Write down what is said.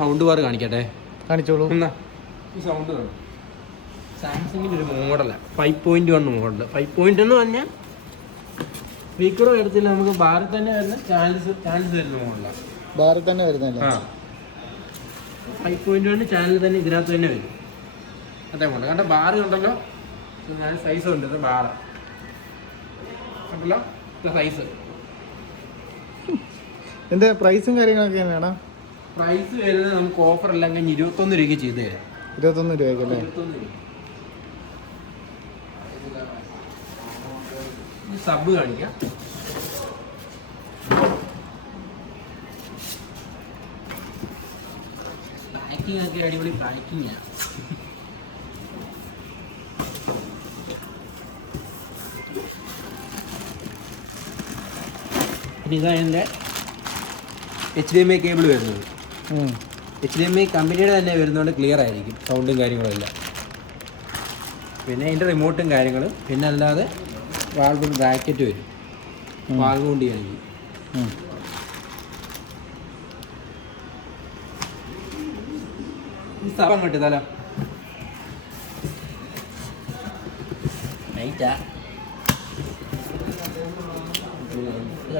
Sound bar കാണിക്കട്ടെ, കാണിച്ചോളൂ. ഈ sound കാണും. സാംസങ്ങിൻ്റെ ഒരു മോഡലാണ് 5.1 മോഡൽ. 5 എന്ന് പറഞ്ഞാൽ സ്പീക്കറും എടുത്തില്ല, നമുക്ക് ബാറിൽ തന്നെ വരുന്ന ചാനൽസ് വരുന്ന മോഡലാണ്. ബാറിൽ തന്നെ വരുന്നല്ലേ? ആ 5.1 ചാനൽ തന്നെ ഇതിനകത്ത് തന്നെ വരും. അതേ മോഡൽ കാരണം ബാറ് കണ്ടല്ലോ, നല്ല സൈസ് ഉണ്ട്. ഇത് ബാറ് കണ്ടല്ലോ, സൈസ്. എൻ്റെ പ്രൈസും കാര്യങ്ങളൊക്കെ എങ്ങനെയാണ്? പ്രൈസ് വരുന്നത് നമുക്ക് ഓഫർ എല്ലാം കഴിഞ്ഞ് 21 രൂപയ്ക്ക് ചെയ്ത് തരാം. 21 രൂപയ്ക്കല്ലേ? 21 രൂപ. സബ് കാണിക്കാം. പാക്കിംഗ് ഒക്കെ അടിപൊളി പാക്കിംഗ്. പിന്നെ ഇതാണ് എൻ്റെ HDMI കേബിൾ വരുന്നത്. HDMI കമ്പനിയുടെ തന്നെ വരുന്നതുകൊണ്ട് ക്ലിയർ ആയിരിക്കും സൗണ്ടും കാര്യങ്ങളും എല്ലാം. പിന്നെ അതിൻ്റെ റിമോട്ടും കാര്യങ്ങളും, പിന്നെ അല്ലാതെ വാൾവ് ബ്രാക്കറ്റ് വരും, വാൾവ് കൊണ്ട് ചെയ്യണമെങ്കിൽ. ഈ സ്ഥലം അങ്ങോട്ട് തല നൈറ്റാ